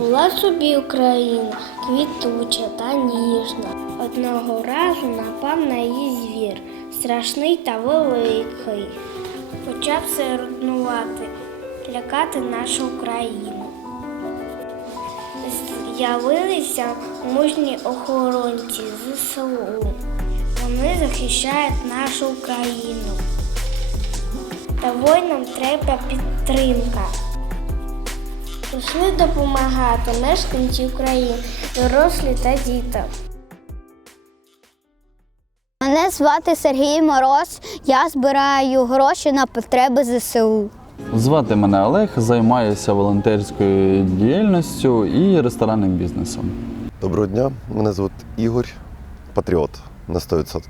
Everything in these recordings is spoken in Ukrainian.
Була собі Україна квітуча та ніжна. Одного разу напав на її звір, страшний та великий. Почав серднувати, лякати нашу Україну. З'явилися мужні охоронці ЗСУ. Вони захищають нашу Україну. Та воїнам треба підтримка. Прийшли допомагати мешканці України, дорослі та діти. Мене звати Сергій Мороз. Я збираю гроші на потреби ЗСУ. Звати мене Олег, займаюся волонтерською діяльністю і ресторанним бізнесом. Доброго дня, мене звуть Ігор, патріот на 100%.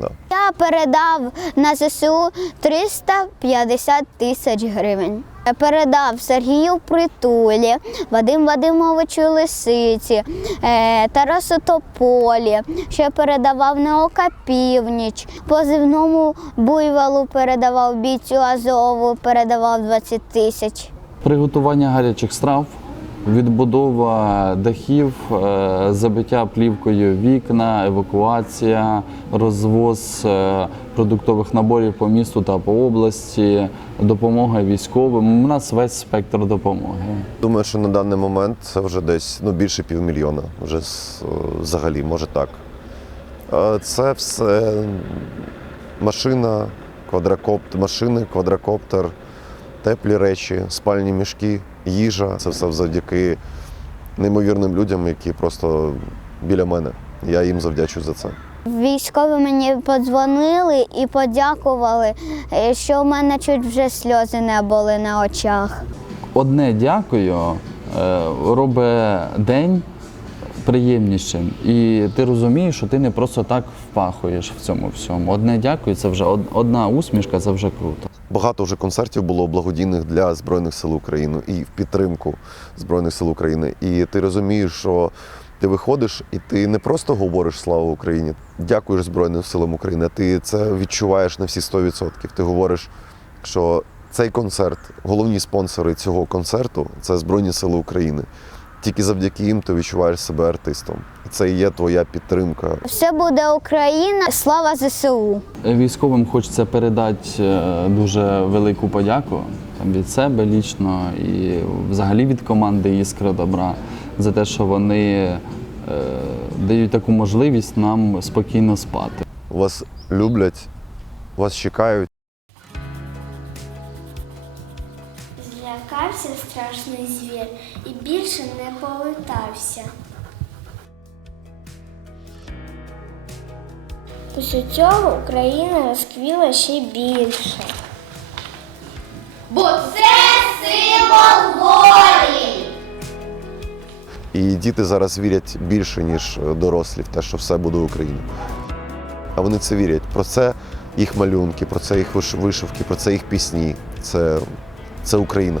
Да. Я передав на ЗСУ 350 тисяч гривень. Передав Сергію Притулі, Вадим Вадимовичу Лисиці, е, Тарасу Тополі. Ще передавав на Ока Північ, позивному буйволу передавав бійцю Азову, передавав 20 тисяч. Приготування гарячих страв, відбудова дахів, е, забиття плівкою вікна, евакуація, розвоз е, продуктових наборів по місту та по області, допомога військовим. У нас весь спектр допомоги. Думаю, що на даний момент це вже десь ну, більше півмільйона. Вже взагалі, може так. Це все машина, квадрокоптер, машини, квадрокоптер, теплі речі, спальні мішки, їжа. Це все завдяки неймовірним людям, які просто біля мене. Я їм завдячую за це. Військові мені подзвонили і подякували, е, що в мене чуть вже сльози не були на очах. Одне дякую е, робить день приємнішим. І ти розумієш, що ти не просто так впахуєш в цьому всьому. Одне дякую, це вже одна усмішка, це вже круто. Багато вже концертів було благодійних для Збройних сил України і в підтримку Збройних сил України. І ти розумієш, що ти виходиш і ти не просто говориш слава Україні, дякуєш Збройним силам України. Ти це відчуваєш на всі 100%. Ти говориш, що цей концерт, головні спонсори цього концерту це Збройні Сили України. Тільки завдяки їм ти відчуваєш себе артистом. Це і є твоя підтримка. Все буде Україна, слава ЗСУ. Військовим хочеться передати е, дуже велику подяку там, від себе лічно і взагалі від команди Іскра Добра за те, що вони е, дають таку можливість нам спокійно спати. Вас люблять, вас чекають. Більше не повертався. Після цього Україна розквіла ще більше. Бо це символ волі. І діти зараз вірять більше, ніж дорослі, в те, що все буде Україна. А вони це вірять. Про це їх малюнки, про це їх вишивки, про це їх пісні. Це, це Україна.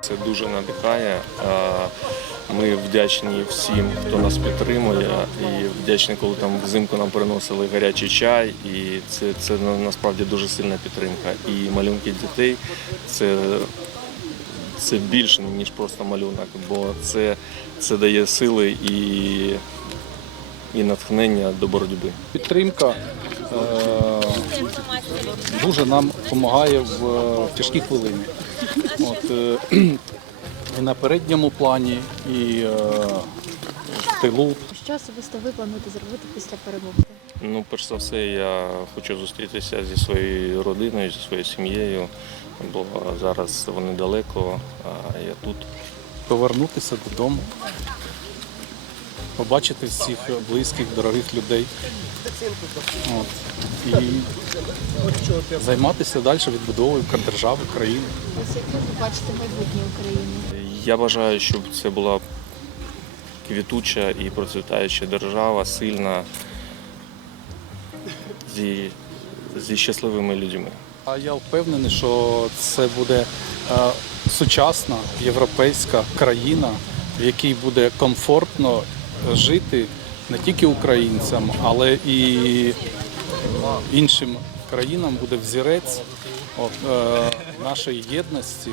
Це дуже надихає. А Ми вдячні всім, хто нас підтримує, і вдячні, коли там взимку нам приносили гарячий чай. І це, це насправді дуже сильна підтримка. І малюнки дітей це, це більше ніж просто малюнок, бо це, це дає сили і, і натхнення до боротьби. Підтримка дуже нам допомагає в, е, тяжкі хвилини. От, е, і на передньому плані, і е, в тилу. Що особисто ви плануєте зробити після перемоги? Ну, перш за все, я хочу зустрітися зі своєю родиною, зі своєю сім'єю, бо зараз вони далеко, а я тут. Повернутися додому, побачити всіх близьких, дорогих людей. От. І займатися далі відбудовою держави, країни. Бачите майбутнє України? Я бажаю, щоб це була квітуча і процвітаюча держава, сильна зі, зі щасливими людьми. А я впевнений, що це буде е, сучасна європейська країна, в якій буде комфортно жити не тільки українцям, але і іншим країнам буде взірець е, нашої єдності